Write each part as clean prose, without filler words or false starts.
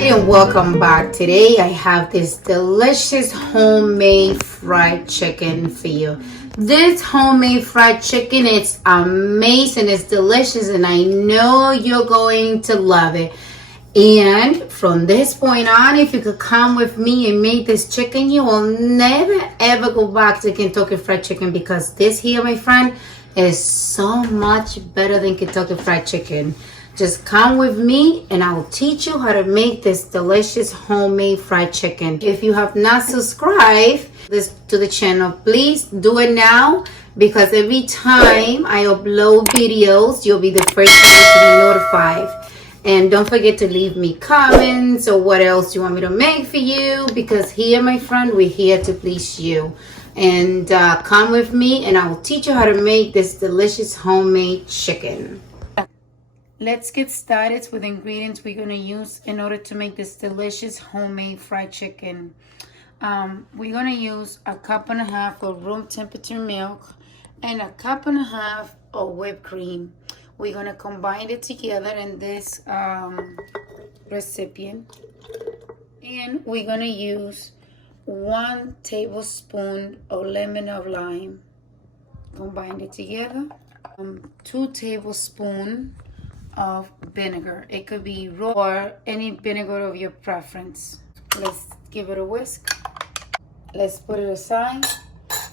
And welcome back. Today I have this delicious homemade fried chicken for you. This homemade fried chicken, it's amazing, it's delicious, and I know you're going to love it. And from this point on, if you could come with me and make this chicken, you will never ever go back to Kentucky Fried Chicken, because this here, my friend, is so much better than Kentucky Fried Chicken. Just come with me and I will teach you how to make this delicious homemade fried chicken. If you have not subscribed to the channel, please do it now, because every time I upload videos, you'll be the first one to be notified. And don't forget to leave me comments or what else you want me to make for you, because here, my friend, we're here to please you. And come with me and I will teach you how to make this delicious homemade chicken. Let's get started with the ingredients we're going to use in order to make this delicious homemade fried chicken. We're going to use 1.5 cups of room temperature milk and 1.5 cups of whipped cream. We're going to combine it together in this recipient. And we're going to use 1 tablespoon of lemon or lime. Combine it together. 2 tablespoons of vinegar. It could be raw or any vinegar of your preference. Let's give it a whisk. Let's put it aside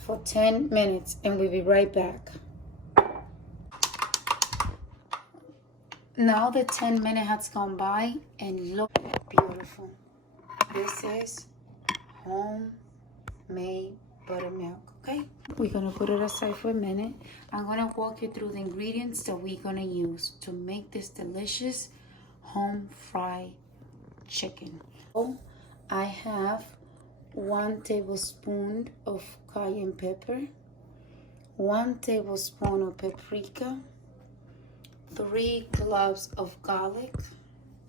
for 10 minutes and we'll be right back. Now the 10 minutes has gone by and look beautiful. This is homemade buttermilk, okay? We're gonna put it aside for a minute. I'm gonna walk you through the ingredients that we're gonna use to make this delicious home fried chicken. So I have 1 tablespoon of cayenne pepper, 1 tablespoon of paprika, 3 cloves of garlic,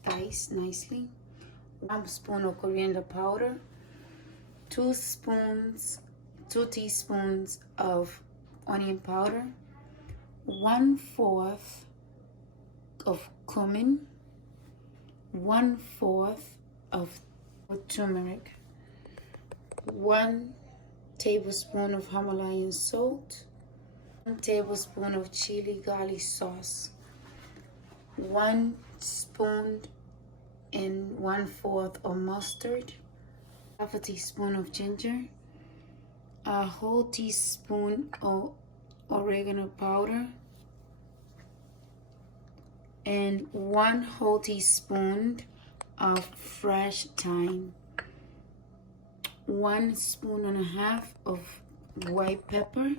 diced nicely, 1 spoon of coriander powder, 2 teaspoons of onion powder, 1/4 of cumin, 1/4 of turmeric, 1 tablespoon of Himalayan salt, 1 tablespoon of chili garlic sauce, 1 spoon and 1/4 of mustard, 1/2 teaspoon of ginger, a whole teaspoon of oregano powder, and 1 whole teaspoon of fresh thyme, 1.5 spoons of white pepper,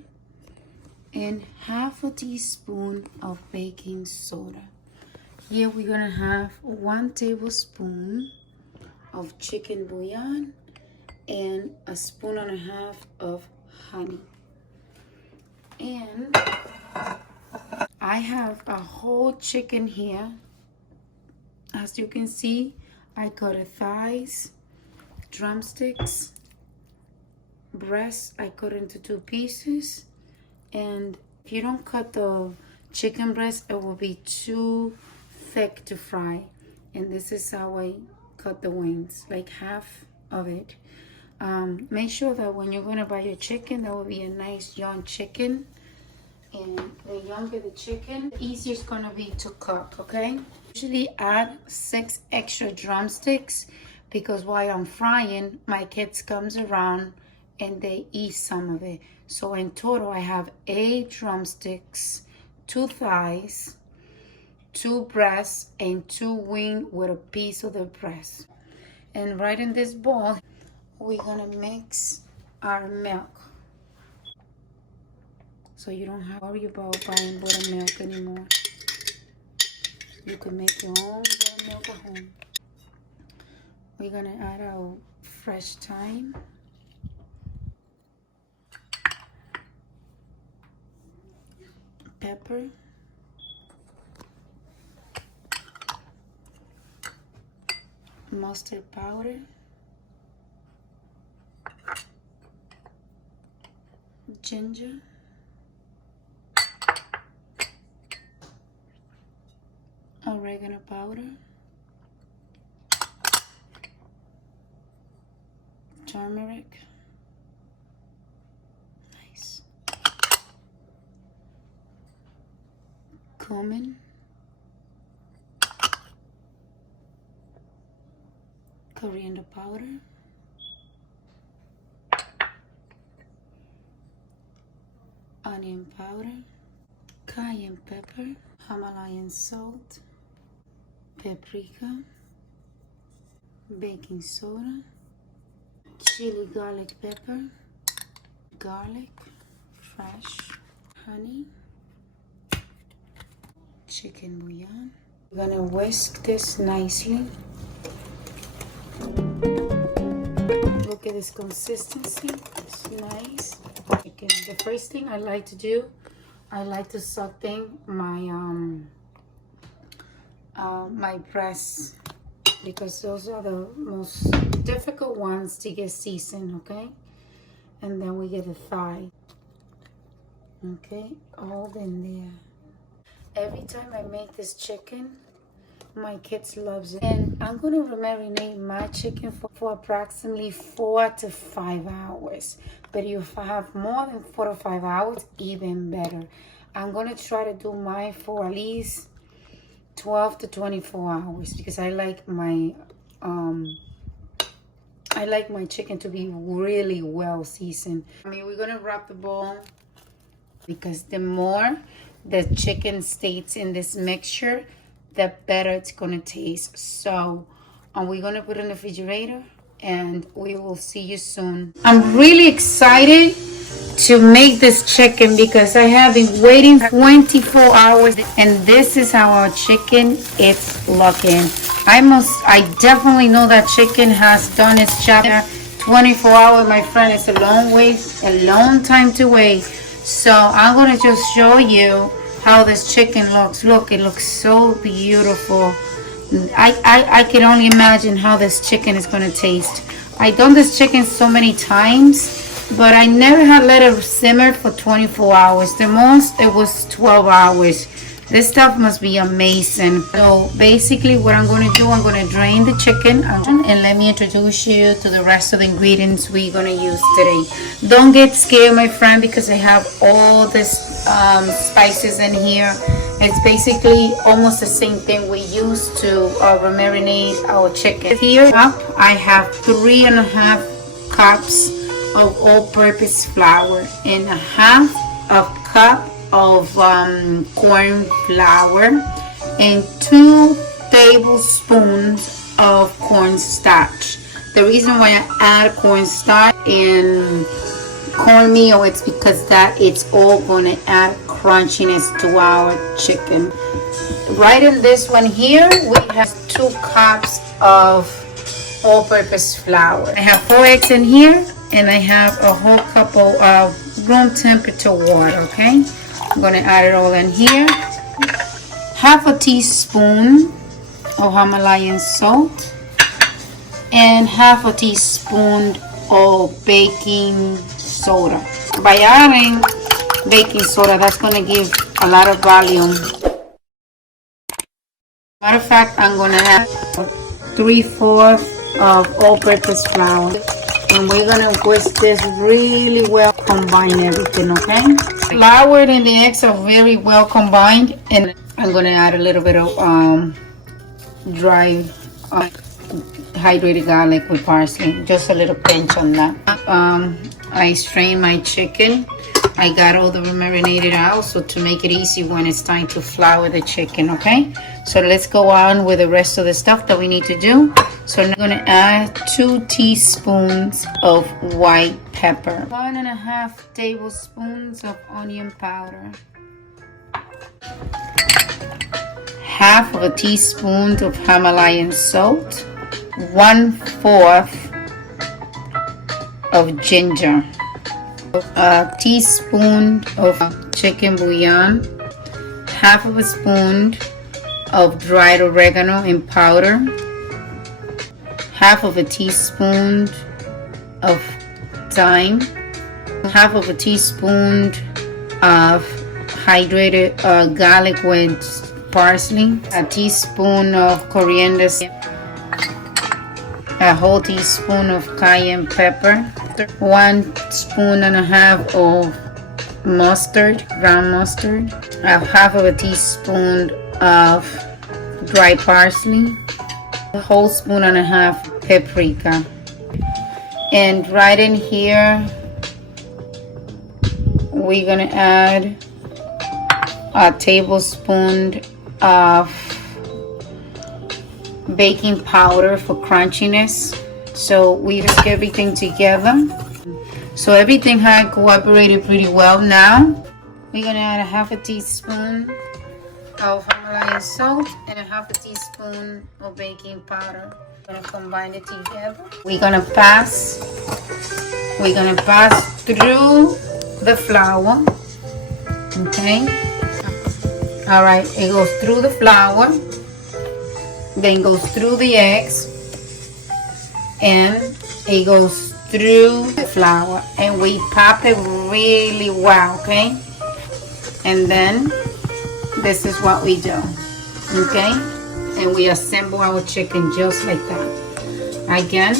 and 1/2 teaspoon of baking soda. Here we're gonna have 1 tablespoon of chicken bouillon and 1.5 spoons of honey. And I have a whole chicken here. As you can see, I cut the thighs, drumsticks, breast, I cut into 2 pieces. And if you don't cut the chicken breast, it will be too thick to fry. And this is how I cut the wings, like half of it. Make sure that when you're gonna buy your chicken, that will be a nice young chicken. And the younger the chicken, the easier it's gonna be to cook, okay? Usually add 6 extra drumsticks, because while I'm frying, my kids comes around and they eat some of it. So in total, I have 8 drumsticks, 2 thighs, 2 breasts, and 2 wings with a piece of the breast. And right in this bowl, we're gonna mix our milk. So you don't have to worry about buying buttermilk anymore. You can make your own buttermilk at home. We're gonna add our fresh thyme, pepper, mustard powder, ginger, oregano powder, turmeric. Nice. Cumin. Coriander powder. Onion powder. Cayenne pepper. Himalayan salt. Paprika. Baking soda. Chili garlic pepper. Garlic. Fresh. Honey. Chicken bouillon. We're gonna whisk this nicely. Look at this consistency. It's nice. Okay, the first thing I like to do, I like to saute my my breasts, because those are the most difficult ones to get seasoned. Okay, and then we get the thigh. Okay, all in there. Every time I make this chicken, my kids loves it. And I'm gonna marinate my chicken for approximately 4 to 5 hours. But if I have more than 4 to 5 hours, even better. I'm gonna try to do mine for at least 12 to 24 hours, because I like my chicken to be really well seasoned. I mean, we're gonna wrap the bowl, because the more the chicken stays in this mixture, the better it's gonna taste. So we're gonna put it in the refrigerator, and we will see you soon. I'm really excited to make this chicken, because I have been waiting 24 hours, and this is how our chicken is looking. I definitely know that chicken has done its job. 24 hours, my friend, is a long time to wait. So I'm gonna just show you how this chicken looks. Look, it looks so beautiful. I can only imagine how this chicken is gonna taste. I've done this chicken so many times, but I never had let it simmer for 24 hours. The most, it was 12 hours. This stuff must be amazing. So basically what I'm going to do, I'm going to drain the chicken, and let me introduce you to the rest of the ingredients we're going to use today. Don't get scared, my friend, because I have all this spices in here. It's basically almost the same thing we use to marinate our chicken. Here I have 3.5 cups of all-purpose flour and a half of cup of corn flour and 2 tablespoons of cornstarch. The reason why I add cornstarch and cornmeal, it's because that it's all going to add crunchiness to our chicken. Right in this one here, we have 2 cups of all-purpose flour. I have 4 eggs in here, and I have a whole cup of room temperature water. Okay, I'm going to add it all in here. Half a teaspoon of Himalayan salt and half a teaspoon of baking soda. By adding baking soda, that's going to give a lot of volume. Matter of fact, I'm going to add 3/4 of all-purpose flour, and we're going to whisk this really well, combine everything. Okay, flour and the eggs are very well combined, and I'm going to add a little bit of dry hydrated garlic with parsley, just a little pinch on that. I strained my chicken. I got all the marinated out, so to make it easy when it's time to flour the chicken. Okay, so let's go on with the rest of the stuff that we need to do. So I'm going to add 2 teaspoons of white pepper, 1.5 tablespoons of onion powder, half of a teaspoon of Himalayan salt, 1/4 of ginger, a teaspoon of chicken bouillon, half of a spoon of dried oregano in powder, half of a teaspoon of thyme, half of a teaspoon of hydrated garlic with parsley, a teaspoon of coriander, a whole teaspoon of cayenne pepper, 1.5 spoons of mustard, ground mustard, a half of a teaspoon of dry parsley, a whole spoon and a half paprika. And right in here we're gonna add a tablespoon of baking powder for crunchiness. So we mix everything together. So everything had cooperated pretty well. Now we're gonna add a half a teaspoon of Himalayan salt and a half a teaspoon of baking powder. We're gonna combine it together. We're gonna pass through the flour. Okay. All right, it goes through the flour, then goes through the eggs, and it goes through the flour, and we pop it really well, okay? And then this is what we do, okay? And we assemble our chicken just like that. Again,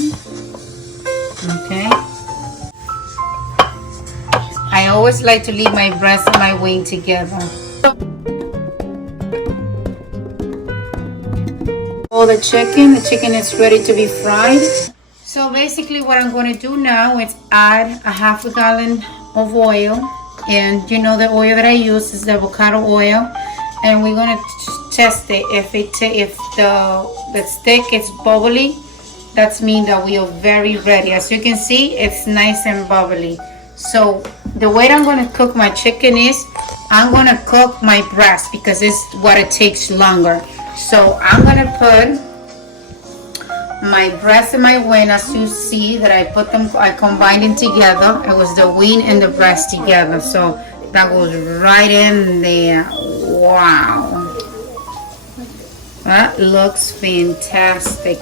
okay? I always like to leave my breast and my wing together. All the chicken is ready to be fried. So basically what I'm going to do now is add a half a gallon of oil. And you know the oil that I use is the avocado oil. And we're going to test it. If the stick is bubbly, that means that we are very ready. As you can see, it's nice and bubbly. So the way I'm going to cook my chicken is I'm going to cook my breast because it's what it takes longer. So I'm going to put my breast and my wing, as you see that I combined them together. It was the wing and the breast together. So that goes right in there. Wow. That looks fantastic.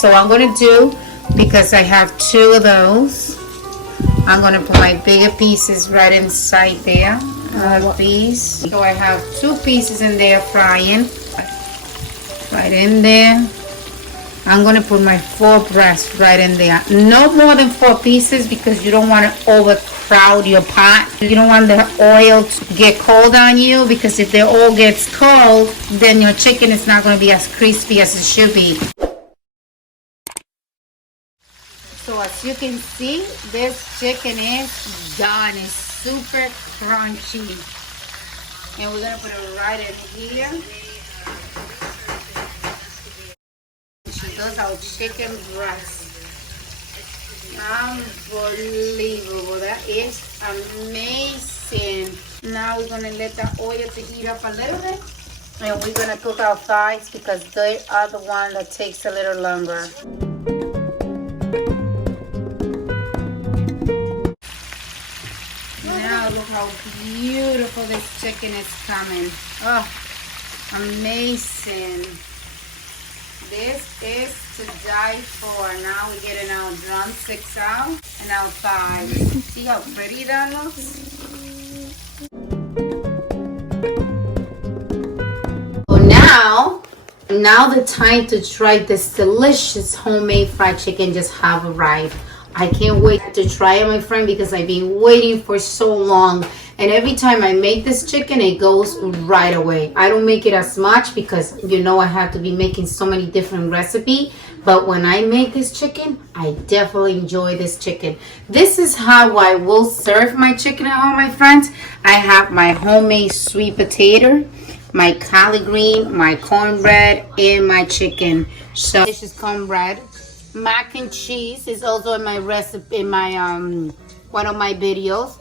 So I'm going to do, because I have two of those, I'm going to put my bigger pieces right inside there. These. So I have two pieces in there frying. Right in there. I'm going to put my 4 breasts right in there. No more than 4 pieces because you don't want to overcrowd your pot. You don't want the oil to get cold on you, because if the oil gets cold, then your chicken is not going to be as crispy as it should be. So as you can see, this chicken is done. It's super crunchy. And we're going to put it right in here. Those are chicken breasts. Unbelievable. That is amazing. Now we're going to let the oil to heat up a little bit. And we're going to cook our thighs because they are the one that takes a little longer. Now look how beautiful this chicken is coming. Oh, amazing. This is to die for. Now we're getting our drumsticks out and our thighs. See how pretty that looks? So now the time to try this delicious homemade fried chicken just have arrived. I can't wait to try it, my friend, because I've been waiting for so long. And every time I make this chicken, it goes right away. I don't make it as much because, you know, I have to be making so many different recipes. But when I make this chicken, I definitely enjoy this chicken. This is how I will serve my chicken at home, my friends. I have my homemade sweet potato, my collard green, my cornbread, and my chicken. So this is cornbread. Mac and cheese is also in my recipe, in my one of my videos.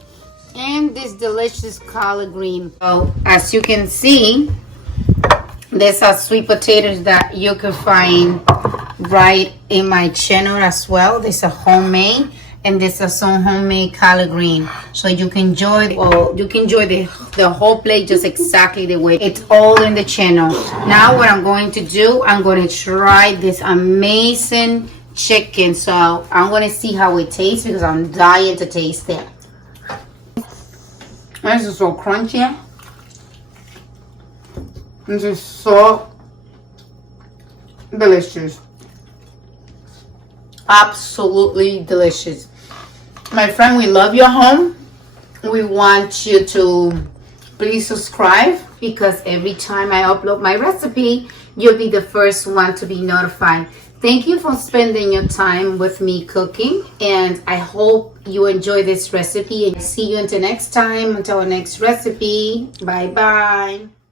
And this delicious collard green. So as you can see, there's are sweet potatoes that you can find right in my channel as well. This is homemade, and this is some homemade collard green. So you can enjoy, the whole plate just exactly the way it's all in the channel. Now what I'm going to do, I'm going to try this amazing chicken. So I'm going to see how it tastes because I'm dying to taste it. This is so crunchy. This is so delicious. Absolutely delicious. My friend, we love your home. We want you to please subscribe, because every time I upload my recipe, you'll be the first one to be notified. Thank you for spending your time with me cooking, and I hope you enjoy this recipe, and see you until next time, until our next recipe. Bye bye.